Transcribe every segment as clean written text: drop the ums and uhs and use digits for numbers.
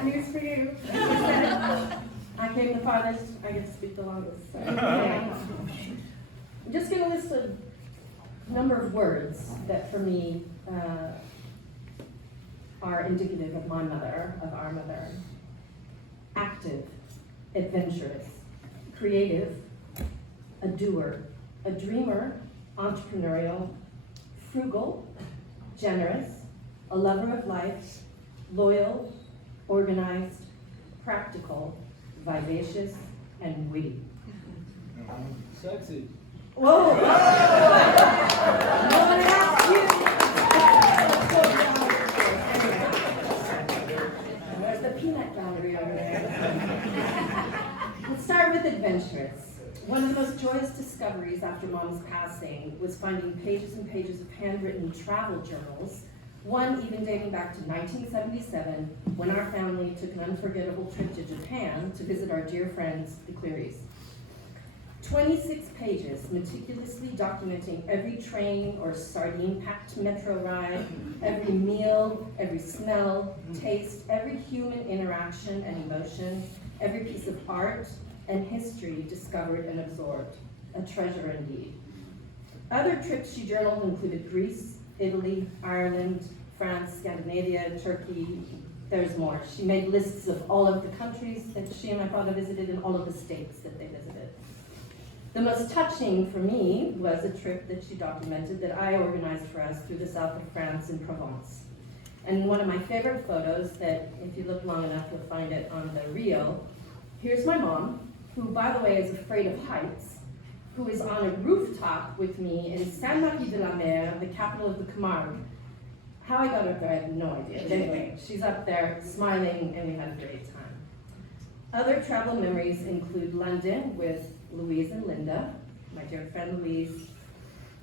got news for you. I came the farthest, I get to speak the longest. So. I'm just going to list a number of words that for me are indicative of my mother, of our mother. Active, adventurous, creative, a doer, a dreamer, entrepreneurial, frugal, generous, a lover of life, loyal, organized, practical, vivacious, and witty. Sexy. Whoa! No one asked you! There's the peanut gallery over there. Let's start with adventurous. One of the most joyous discoveries after Mom's passing was finding pages and pages of handwritten travel journals, one even dating back to 1977, when our family took an unforgettable trip to Japan to visit our dear friends, the Clearys. 26 pages meticulously documenting every train or sardine-packed metro ride, every meal, every smell, taste, every human interaction and emotion, every piece of art and history discovered and absorbed. A treasure indeed. Other trips she journaled included Greece, Italy, Ireland, France, Scandinavia, Turkey. There's more. She made lists of all of the countries that she and my father visited and all of the states that they visited. The most touching for me was a trip that she documented that I organized for us through the south of France in Provence. And one of my favorite photos that, if you look long enough, you'll find it on the reel. Here's my mom, who, by the way, is afraid of heights, who is on a rooftop with me in Saint-Marie-de-la-Mer, the capital of the Camargue. How I got up there, I have no idea. But anyway, she's up there smiling, and we had a great time. Other travel memories include London with Louise and Linda, my dear friend Louise,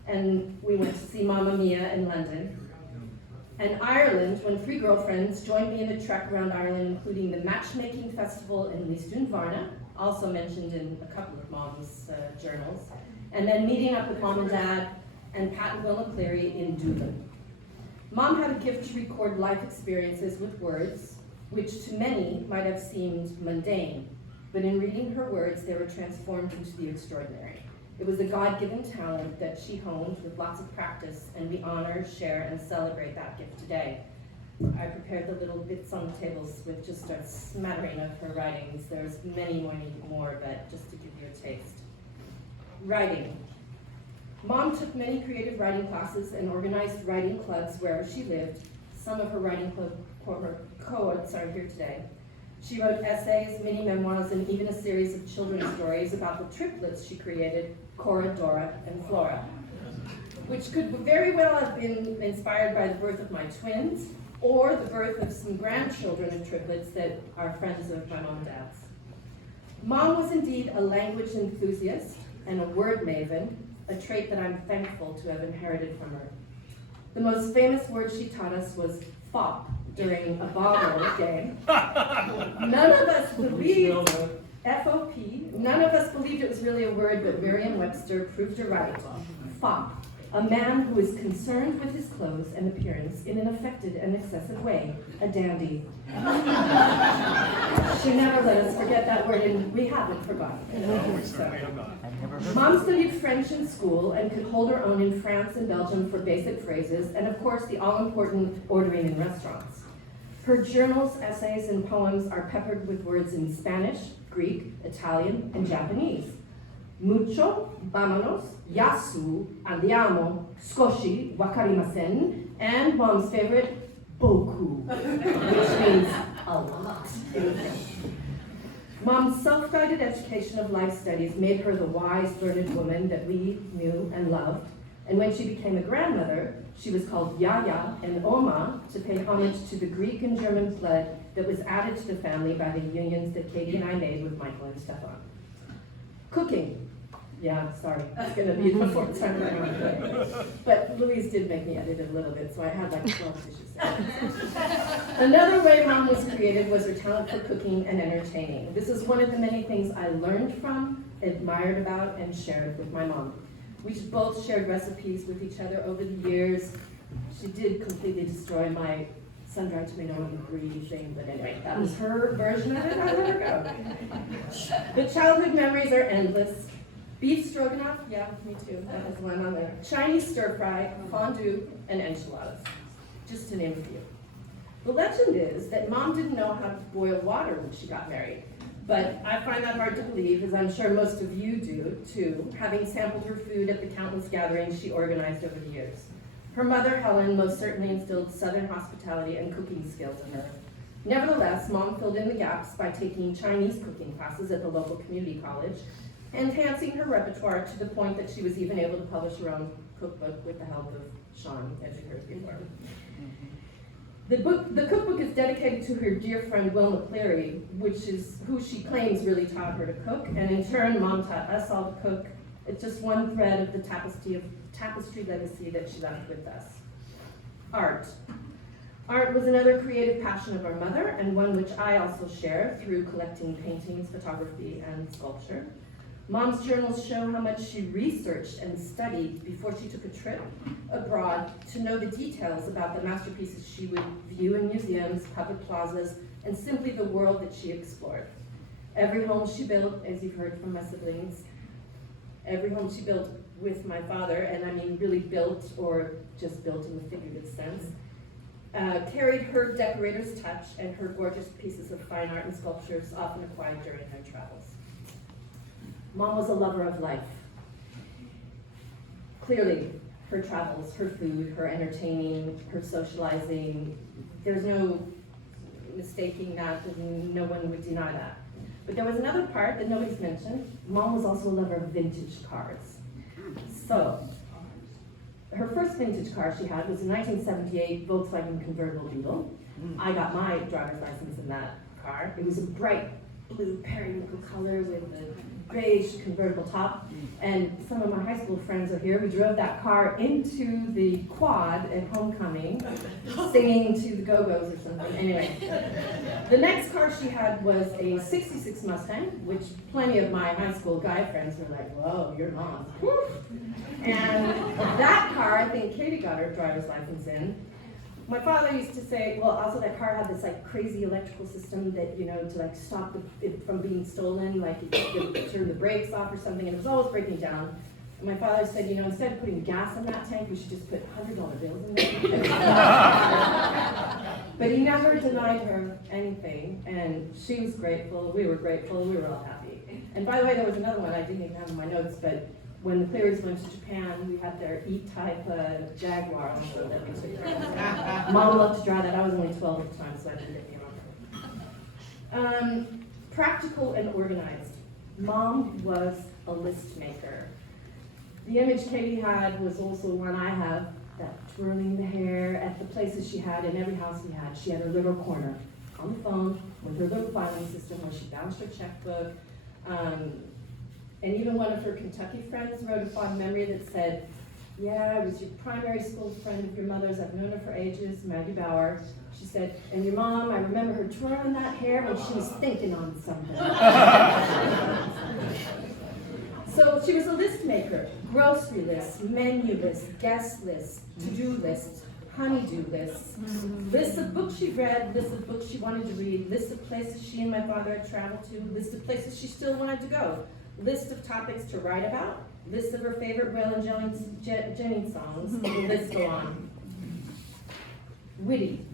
and we went to see Mamma Mia in London. And Ireland, when three girlfriends joined me in a trek around Ireland, including the matchmaking festival in Lisdoon Varna, also mentioned in a couple of Mom's journals, and then meeting up with Mom and Dad and Pat and Wilma Cleary in Doolin. Mom had a gift to record life experiences with words, which to many might have seemed mundane, but in reading her words, they were transformed into the extraordinary. It was a God-given talent that she honed with lots of practice, and we honor, share, and celebrate that gift today. I prepared the little bits on the tables with just a smattering of her writings. There's many more, but just to give you a taste. Writing. Mom took many creative writing classes and organized writing clubs wherever she lived. Some of her writing co-authors are here today. She wrote essays, mini memoirs, and even a series of children's stories about the triplets she created, Cora, Dora, and Flora, which could very well have been inspired by the birth of my twins, or the birth of some grandchildren of triplets that are friends of my mom and dad's. Mom was indeed a language enthusiast and a word maven, a trait that I'm thankful to have inherited from her. The most famous word she taught us was fop during a bottle game. None of us believed, F-O-P, none of us believed it was really a word, but Merriam-Webster proved her right. Fop. A man who is concerned with his clothes and appearance in an affected and excessive way, a dandy. She never let us forget that word, and we haven't forgotten it. So. Mom studied French in school and could hold her own in France and Belgium for basic phrases, and of course the all-important ordering in restaurants. Her journals, essays, and poems are peppered with words in Spanish, Greek, Italian, and Japanese. Mucho, vámonos, yasu, andiamo, skoshi, wakarimasen, and Mom's favorite, boku, which means a lot in French. Mom's self-guided education of life studies made her the wise, learned woman that we knew and loved. And when she became a grandmother, she was called Yaya and Oma to pay homage to the Greek and German blood that was added to the family by the unions that Katie and I made with Michael and Stefan. Cooking. Yeah, sorry, it's gonna be the fourth time around. But Louise did make me edit it a little bit, so I had like 12 dishes. Another way Mom was creative was her talent for cooking and entertaining. This is one of the many things I learned from, admired about, and shared with my mom. We both shared recipes with each other over the years. She did completely destroy my sun-dried tomato and the brie thing, but anyway, that was her version of it. I let her go. The childhood memories are endless. Beef stroganoff, yeah, me too. That was one on there. Chinese stir-fry, fondue, and enchiladas, just to name a few. The legend is that Mom didn't know how to boil water when she got married, but I find that hard to believe, as I'm sure most of you do, too, having sampled her food at the countless gatherings she organized over the years. Her mother, Helen, most certainly instilled Southern hospitality and cooking skills in her. Nevertheless, Mom filled in the gaps by taking Chinese cooking classes at the local community college, enhancing her repertoire to the point that she was even able to publish her own cookbook with the help of Sean, as you heard before. The cookbook is dedicated to her dear friend Wilma Cleary, which is who she claims really taught her to cook, and in turn, Mom taught us all to cook. It's just one thread of the tapestry legacy that she left with us. Art. Art was another creative passion of our mother, and one which I also share through collecting paintings, photography, and sculpture. Mom's journals show how much she researched and studied before she took a trip abroad to know the details about the masterpieces she would view in museums, public plazas, and simply the world that she explored. Every home she built, as you've heard from my siblings, every home she built with my father, and I mean really built or just built in the figurative sense, carried her decorator's touch and her gorgeous pieces of fine art and sculptures often acquired during her travels. Mom was a lover of life. Clearly, her travels, her food, her entertaining, her socializing, there's no mistaking that, and no one would deny that. But there was another part that nobody's mentioned. Mom was also a lover of vintage cars. So, her first vintage car she had was a 1978 Volkswagen convertible Beetle. I got my driver's license in that car. It was a bright blue periwinkle color with a beige convertible top, and some of my high school friends are here. We drove that car into the quad at homecoming, singing to the Go-Go's or something. Anyway, the next car she had was a 66 Mustang, which plenty of my high school guy friends were like, whoa, your mom. And that car, I think Katie got her driver's license in. My father used to say, well, also that car had this like crazy electrical system that, you know, to like stop it from being stolen, like you could turn the brakes off or something, and it was always breaking down. And my father said, you know, instead of putting gas in that tank, we should just put $100 bills in there. But he never denied her anything, and she was grateful, we were grateful, we were all happy. And by the way, there was another one I didn't even have in my notes, but when the Clearys went to Japan, we had their E-type Jaguar on the show that we took around. Mom loved to drive that. I was only 12 at the time, so I didn't get me on. Practical and organized. Mom was a list maker. The image Katie had was also one I have, that twirling the hair at the places she had in every house we had. She had her little corner on the phone with her little filing system where she bounced her checkbook. And even one of her Kentucky friends wrote a fond memory that said, yeah, I was your primary school friend of your mother's. I've known her for ages, Maggie Bauer. She said, and your mom, I remember her twirling that hair when she was thinking on something. So she was a list maker, grocery lists, menu lists, guest lists, to-do lists, honey-do lists, lists of books she read, lists of books she wanted to read, lists of places she and my father had traveled to, lists of places she still wanted to go. List of topics to write about, list of her favorite Waylon Jennings songs, and the list go on. Witty.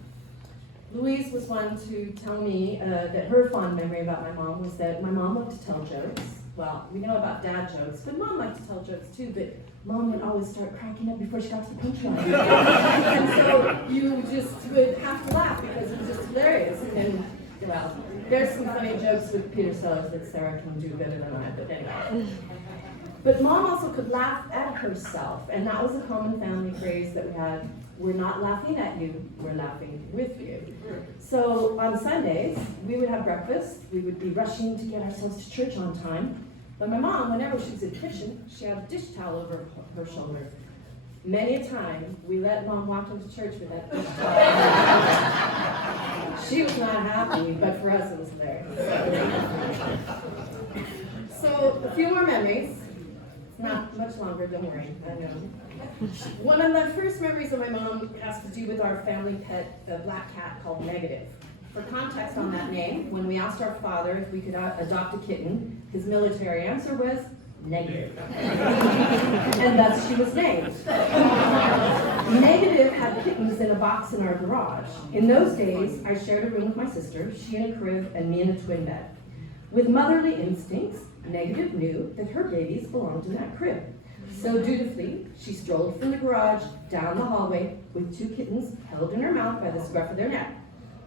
Louise was one to tell me that her fond memory about my mom was that my mom loved to tell jokes. Well, we know about dad jokes, but mom liked to tell jokes too, but mom would always start cracking up before she got to the punchline. And so you just would have to laugh because it was just hilarious. And well, there's some funny jokes with Peter Sellers that Sarah can do better than I, but anyway. But mom also could laugh at herself, and that was a common family phrase that we had. We're not laughing at you, we're laughing with you. So on Sundays, we would have breakfast, we would be rushing to get ourselves to church on time. But my mom, whenever she was in the kitchen, she had a dish towel over her shoulder. Many a time, we let mom walk into church with that dish towel. She was not happy, but for us it was hilarious. So a few more memories. Not much longer, don't worry, I know. One of the first memories of my mom has to do with our family pet, a black cat called Negative. For context on that name, when we asked our father if we could adopt a kitten, his military answer was negative. And thus she was named. Negative had kittens in a box in our garage. In those days, I shared a room with my sister, she in a crib and me in a twin bed. With motherly instincts, Negative knew that her babies belonged in that crib. So dutifully, she strolled from the garage down the hallway with 2 kittens held in her mouth by the scruff of their neck.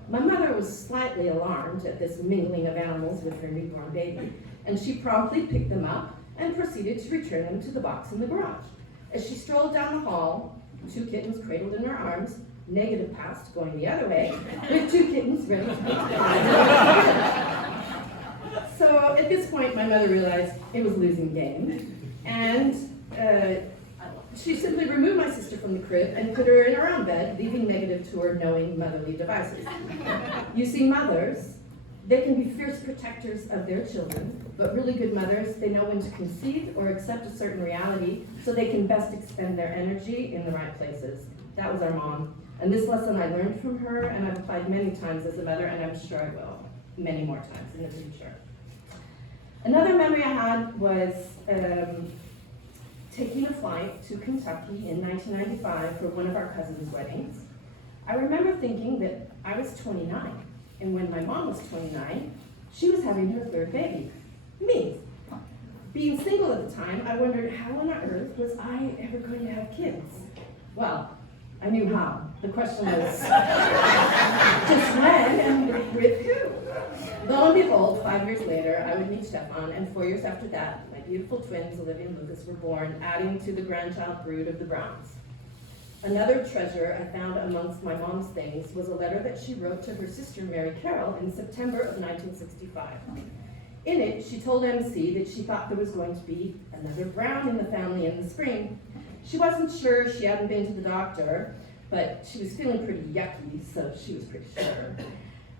My mother was slightly alarmed at this mingling of animals with her newborn baby, and she promptly picked them up and proceeded to return them to the box in the garage. As she strolled down the hall, 2 kittens cradled in her arms, Negative passed, going the other way, with 2 kittens ready to be taken. So at this point, my mother realized it was losing game, and she simply removed my sister from the crib and put her in her own bed, leaving Negative to her knowing motherly devices. You see, mothers, they can be fierce protectors of their children, but really good mothers, they know when to concede or accept a certain reality so they can best expend their energy in the right places. That was our mom. And this lesson I learned from her, and I've applied many times as a mother, and I'm sure I will many more times in the future. Another memory I had was taking a flight to Kentucky in 1995 for one of our cousins' weddings. I remember thinking that I was 29, and when my mom was 29, she was having her 3rd baby, me. Being single at the time, I wondered how on earth was I ever going to have kids? Well, I knew how. The question was just when and with who? Lo and behold, 5 years later, I would meet Stefan, and 4 years after that, my beautiful twins, Olivia and Lucas, were born, adding to the grandchild brood of the Browns. Another treasure I found amongst my mom's things was a letter that she wrote to her sister, Mary Carroll, in September of 1965. In it, she told MC that she thought there was going to be another Browne in the family in the spring. She wasn't sure, she hadn't been to the doctor, but she was feeling pretty yucky, so she was pretty sure.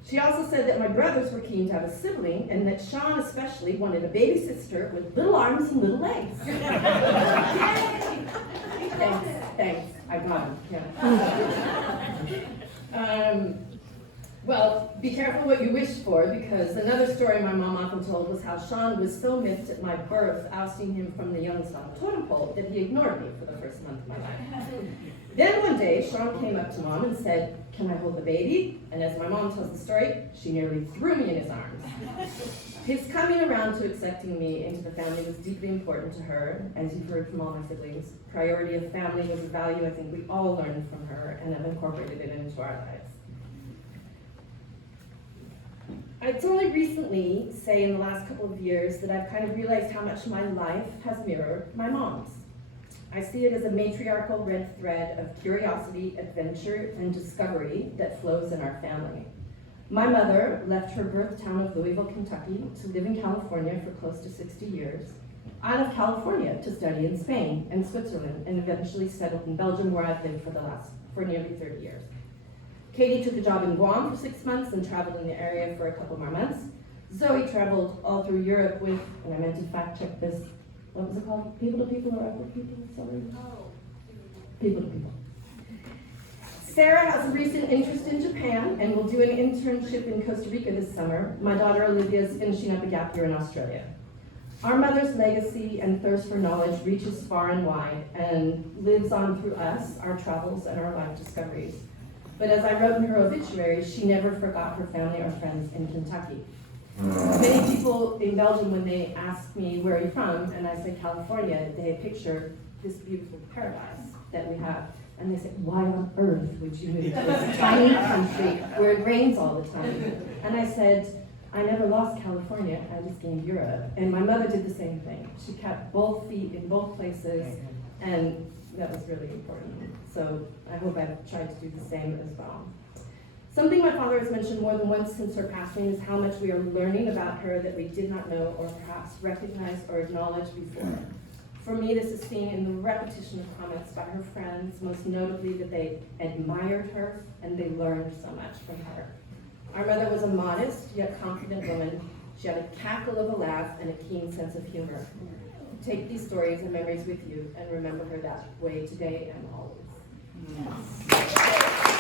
She also said that my brothers were keen to have a sibling, and that Sean especially wanted a baby sister with little arms and little legs. Thanks, I got him, yeah. Well, be careful what you wish for, because another story my mom often told was how Sean was so miffed at my birth, ousting him from the Youngstown totem pole, that he ignored me for the first month of my life. Then one day, Sean came up to Mom and said, "Can I hold the baby?" And as my mom tells the story, she nearly threw me in his arms. His coming around to accepting me into the family was deeply important to her, as you've heard from all my siblings. Priority of family was a value I think we all learned from her and have incorporated it into our lives. It's only recently, say in the last couple of years, that I've kind of realized how much my life has mirrored my mom's. I see it as a matriarchal red thread of curiosity, adventure, and discovery that flows in our family. My mother left her birth town of Louisville, Kentucky to live in California for close to 60 years. I left California to study in Spain and Switzerland and eventually settled in Belgium, where I've lived for nearly 30 years. Katie took a job in Guam for 6 months and traveled in the area for a couple more months. Zoe traveled all through Europe with, and I meant to fact check this, what was it called? People to people or upward people? Sorry. People to people. Sarah has a recent interest in Japan and will do an internship in Costa Rica this summer. My daughter Olivia is finishing up a gap year in Australia. Our mother's legacy and thirst for knowledge reaches far and wide and lives on through us, our travels, and our life discoveries. But as I wrote in her obituary, she never forgot her family or friends in Kentucky. Many people in Belgium, when they ask me, "Where are you from?" and I say California, they picture this beautiful paradise that we have. And they say, "Why on earth would you move to this tiny country where it rains all the time?" And I said, "I never lost California, I just gained Europe." And my mother did the same thing. She kept both feet in both places, and that was really important. So I hope I've tried to do the same as well. Something my father has mentioned more than once since her passing is how much we are learning about her that we did not know or perhaps recognize or acknowledge before. For me, this is seen in the repetition of comments by her friends, most notably that they admired her and they learned so much from her. Our mother was a modest yet confident woman. She had a cackle of a laugh and a keen sense of humor. take these stories and memories with you and remember her that way today and always. Yes.